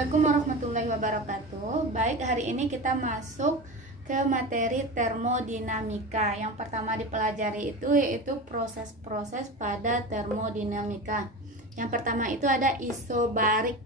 Assalamualaikum warahmatullahi wabarakatuh. Baik, hari ini kita masuk ke materi termodinamika. Yang pertama dipelajari itu yaitu proses-proses pada termodinamika. Yang pertama itu ada isobarik.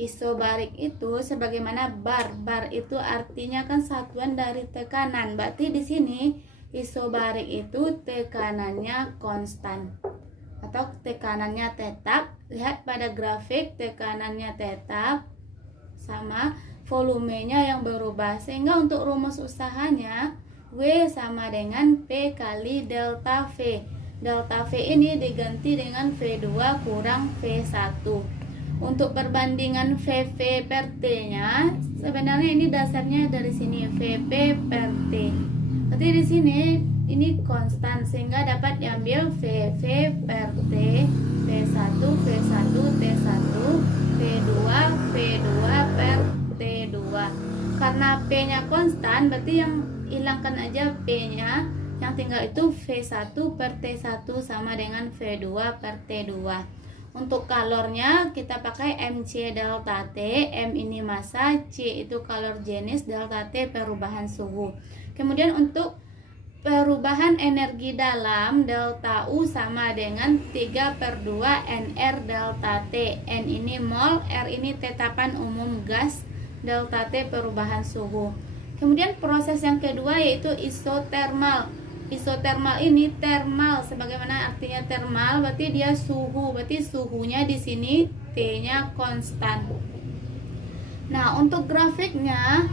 Isobarik itu sebagaimana bar. Bar itu artinya kan satuan dari tekanan. Berarti di sini isobarik itu tekanannya konstan atau tekanannya tetap. Lihat pada grafik, tekanannya tetap sama volumenya yang berubah, sehingga untuk rumus usahanya W sama dengan P kali delta V. Delta V ini diganti dengan V2 kurang V1. Untuk perbandingan VV per T nya sebenarnya ini dasarnya dari sini VP per T. Berarti di sini ini konstan, sehingga dapat diambil VV per T, P1, V1, T1, V2, V2 per T2. Karena P-nya konstan, berarti yang hilangkan aja P-nya, yang tinggal itu V1 per T1 sama dengan V2 per T2. Untuk kalornya kita pakai MC delta T, M ini massa, C itu kalor jenis, delta T perubahan suhu. Kemudian untuk perubahan energi dalam, delta U sama dengan 3/2 NR delta T. N ini mol, R ini tetapan umum gas, delta T perubahan suhu. Kemudian proses yang kedua yaitu isotermal. Isotermal ini termal, sebagaimana artinya termal, berarti dia suhu, berarti suhunya di sini T-nya konstan. Nah, untuk grafiknya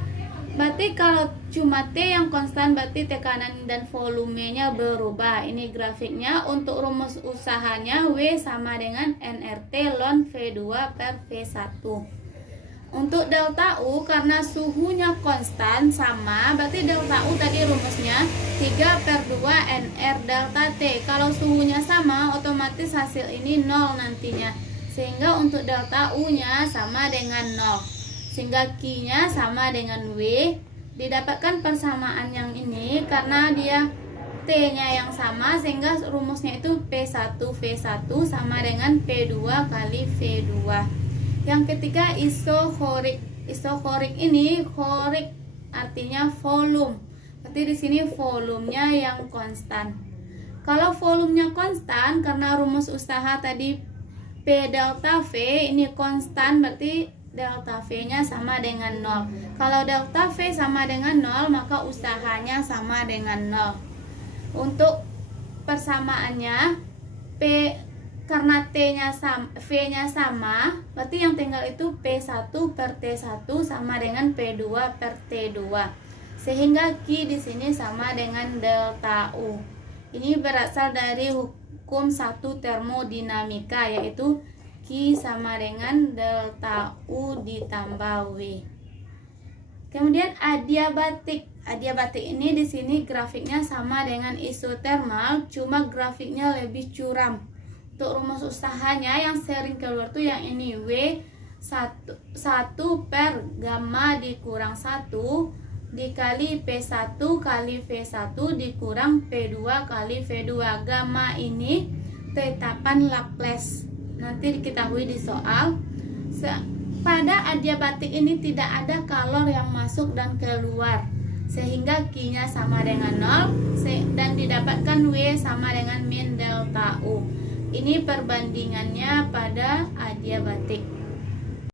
berarti kalau cuma T yang konstan, berarti tekanan dan volumenya berubah. Ini grafiknya. Untuk rumus usahanya W sama dengan nRT ln V2 per V1. Untuk delta U, karena suhunya konstan sama, berarti delta U tadi rumusnya 3/2 NR delta T. Kalau suhunya sama, otomatis hasil ini 0 nantinya. Sehingga untuk delta U nya sama dengan 0. Sehingga Q-nya sama dengan W. Didapatkan persamaan yang ini karena dia T-nya yang sama, sehingga rumusnya itu P1 V1 sama dengan P2 kali V2. Yang ketiga isochorik. Isochorik ini chorik artinya volume. Berarti di sini volumenya yang konstan. Kalau volumenya konstan, karena rumus usaha tadi P delta V ini konstan, berarti delta V-nya sama dengan 0. Kalau delta V sama dengan 0, maka usahanya sama dengan 0. Untuk persamaannya, P karena T-nya sama, V-nya sama, berarti yang tinggal itu P1 per T1 sama dengan P2 per T2. Sehingga Q di sini sama dengan delta U. Ini berasal dari hukum 1 termodinamika, yaitu Q sama dengan delta U ditambah W. Kemudian adiabatik. Adiabatik ini di sini grafiknya sama dengan isotermal, cuma grafiknya lebih curam. Untuk rumus usahanya yang sering keluar tuh yang ini W 1 per gamma dikurang 1 dikali P1 kali V1 dikurang P2 kali V2. Gamma ini tetapan Laplace, nanti diketahui di soal. Pada adiabatik ini tidak ada kalor yang masuk dan keluar, sehingga Q-nya sama dengan 0 dan didapatkan W sama dengan min delta U. Ini perbandingannya pada adiabatik.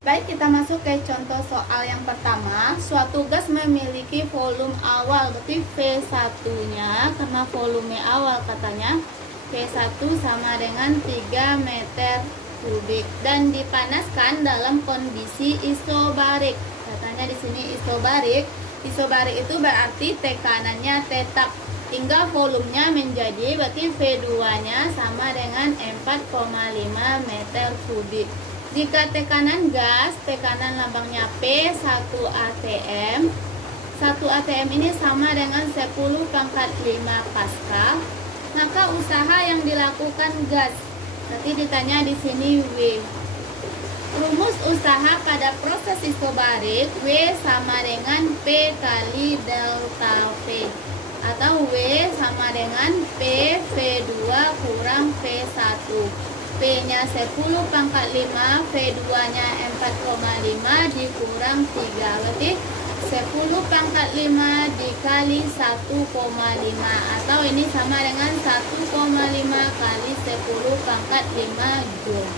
Baik, kita masuk ke contoh soal yang pertama. Suatu gas memiliki volume awal, berarti V1-nya, karena volume awal katanya, V1 sama dengan 3 meter kubik dan dipanaskan dalam kondisi isobarik. Katanya di sini isobarik. Isobarik itu berarti tekanannya tetap hingga volumenya menjadi, berarti V2-nya sama dengan 4,5 meter kubik. Jika tekanan gas, tekanan lambangnya P 1 atm. 1 atm ini sama dengan 10 pangkat 5 Pascal. Maka usaha yang dilakukan gas, nanti ditanya di sini W. Rumus usaha pada proses isobarik, W sama dengan P kali delta V, atau W sama dengan P V2 kurang V1. P P-nya 10 pangkat 5, V2-nya 4,5 dikurang 3. Berarti 10 pangkat 5 dikali 1,5, atau ini sama dengan 1,5 kali 10 pangkat 5 Joule.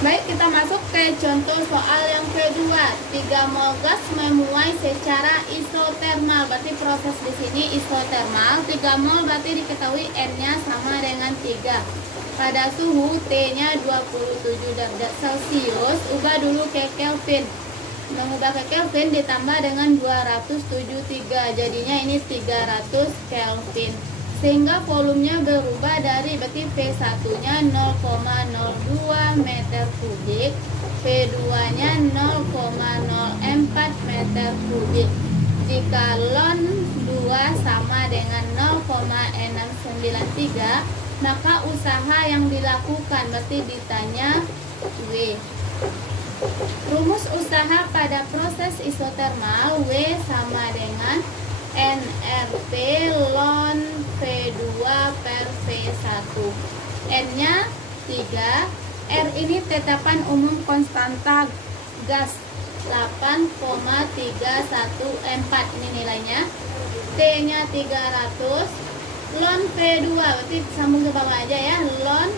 Baik, kita masuk ke contoh soal yang kedua. 3 mol gas memuai secara isotermal. Berarti proses di sini isotermal. 3 mol berarti diketahui N-nya sama dengan 3. Pada suhu T-nya 27 derajat Celcius. Ubah dulu ke Kelvin. Mengubah ke Kelvin ditambah dengan 273. Jadinya ini 300 Kelvin. Sehingga volumenya berubah dari, berarti V1-nya 0,02 meter kubik, V2-nya 0,04 meter kubik. Jika ln 2 sama dengan 0,693, maka usaha yang dilakukan, berarti ditanya W. Rumus usaha pada proses isotermal, W sama dengan NRP ln V2 per V1. N-nya 3. R ini tetapan umum konstanta gas 8,314, ini nilainya. T-nya 300. Ln V2 berarti sambung ke bawah aja ya. Ln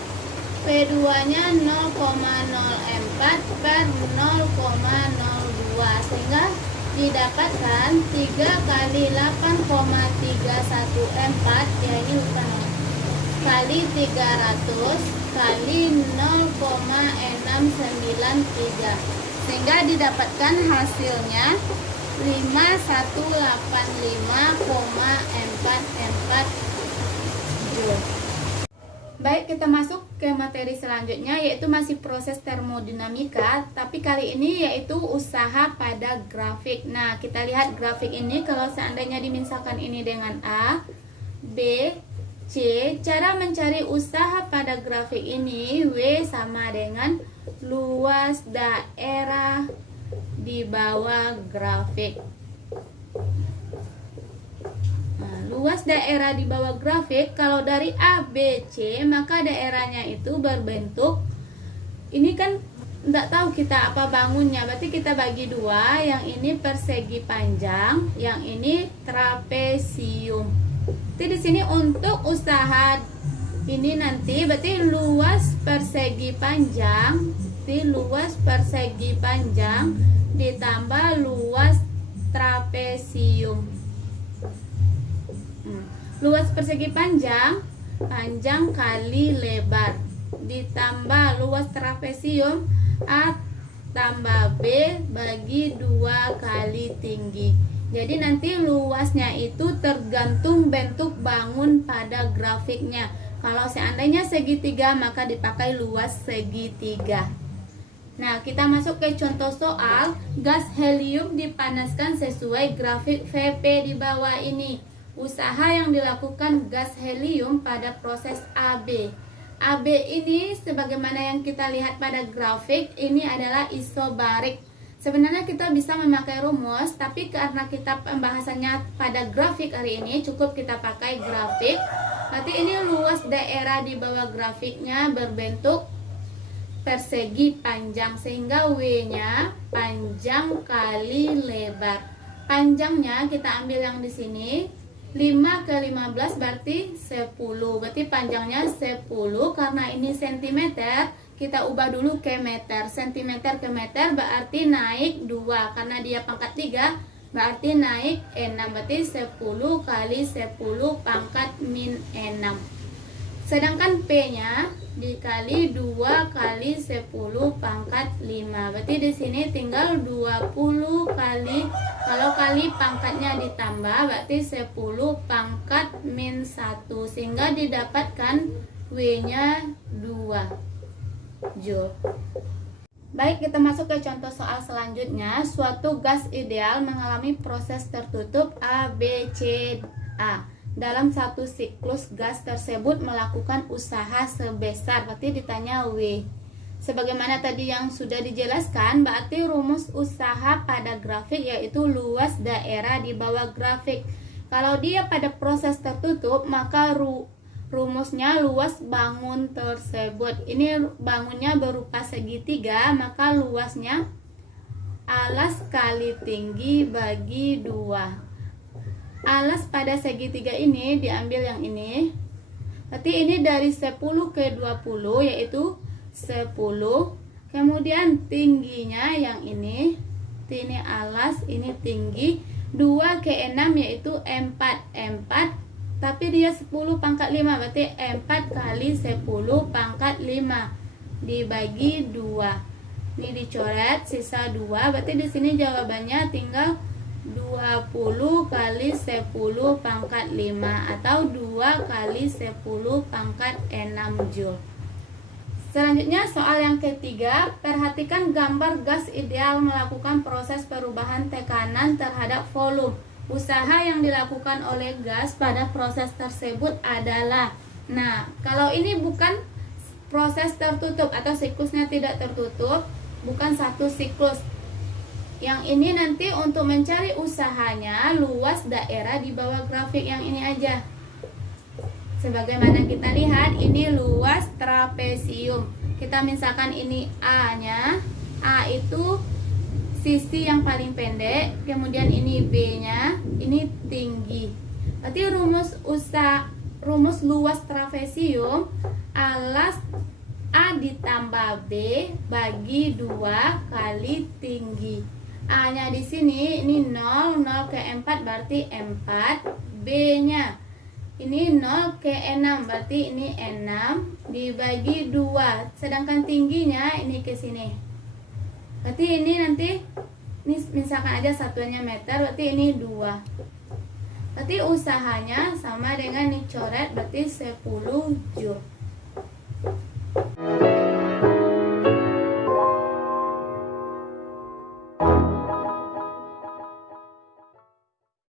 V2-nya 0,04 per 0,02, sehingga didapatkan 3 kali 8,314, ya ini bukan, kali 300 kali 0,693, sehingga didapatkan hasilnya 5185,44 Joule. Baik, kita masuk ke materi selanjutnya, yaitu masih proses termodinamika, tapi kali ini yaitu usaha pada grafik. Nah, kita lihat grafik ini. Kalau seandainya dimisalkan ini dengan A, B, C, cara mencari usaha pada grafik ini, W sama dengan luas daerah di bawah grafik. Luas daerah di bawah grafik, kalau dari A, B, C, maka daerahnya itu berbentuk, ini kan tidak tahu kita apa bangunnya, berarti kita bagi dua, yang ini persegi panjang, yang ini trapesium. Jadi di sini untuk usaha ini nanti berarti luas persegi panjang, luas persegi panjang ditambah luas trapesium. Luas persegi panjang, panjang kali lebar, ditambah luas trapesium, A tambah B bagi 2 kali tinggi. Jadi nanti luasnya itu tergantung bentuk bangun pada grafiknya. Kalau seandainya segitiga, maka dipakai luas segitiga. Nah, kita masuk ke contoh soal. Gas helium dipanaskan sesuai grafik VP di bawah ini. Usaha yang dilakukan gas helium pada proses AB. AB ini sebagaimana yang kita lihat pada grafik, ini adalah isobarik. Sebenarnya kita bisa memakai rumus, tapi karena kita pembahasannya pada grafik hari ini, cukup kita pakai grafik. Berarti ini luas daerah di bawah grafiknya berbentuk persegi panjang, sehingga W-nya panjang kali lebar. Panjangnya kita ambil yang di sini, 5 ke 15 berarti 10. Berarti panjangnya 10, karena ini cm, kita ubah dulu ke meter. Cm ke meter berarti naik 2, karena dia pangkat 3 berarti naik 6. Berarti 10 kali 10 pangkat min 6. Sedangkan P-nya dikali 2 kali 10 pangkat 5. Berarti di sini tinggal 20 kali, kalau kali pangkatnya ditambah berarti 10 pangkat min 1, sehingga didapatkan W-nya 2 Joule. Baik, kita masuk ke contoh soal selanjutnya. Suatu gas ideal mengalami proses tertutup A, B, C, A. Dalam satu siklus gas tersebut melakukan usaha sebesar, berarti ditanya W. Sebagaimana tadi yang sudah dijelaskan, berarti rumus usaha pada grafik yaitu luas daerah di bawah grafik. Kalau dia pada proses tertutup, maka rumusnya luas bangun tersebut. Ini bangunnya berupa segitiga, maka luasnya alas kali tinggi bagi 2. Alas pada segitiga ini diambil yang ini. Berarti ini dari 10 ke 20 yaitu 10. Kemudian tingginya yang ini alas, ini tinggi. 2 ke 6 yaitu 4. Tapi dia 10 pangkat 5, berarti 4 kali 10 pangkat 5 dibagi 2. Ini dicoret, sisa 2. Berarti di sini jawabannya tinggal 20 kali 10 pangkat 5 atau 2 kali 10 pangkat 6 Joule. Selanjutnya soal yang ketiga, perhatikan gambar gas ideal melakukan proses perubahan tekanan terhadap volume. Usaha yang dilakukan oleh gas pada proses tersebut adalah, nah kalau ini bukan proses tertutup atau siklusnya tidak tertutup, bukan satu siklus. Yang ini nanti untuk mencari usahanya luas daerah di bawah grafik yang ini aja. Sebagaimana kita lihat, ini luas trapesium. Kita misalkan ini A-nya. A itu sisi yang paling pendek, kemudian ini B-nya, ini tinggi. Berarti rumus luas trapesium alas A ditambah B bagi 2 kali tinggi. A-nya di sini ini 0 ke 4 berarti 4. B-nya ini 0 ke 6 berarti ini 6 dibagi 2. Sedangkan tingginya ini ke sini. Berarti ini nanti ini misalkan aja satuannya meter, berarti ini 2. Berarti usahanya sama dengan ini coret, berarti 10 Joule.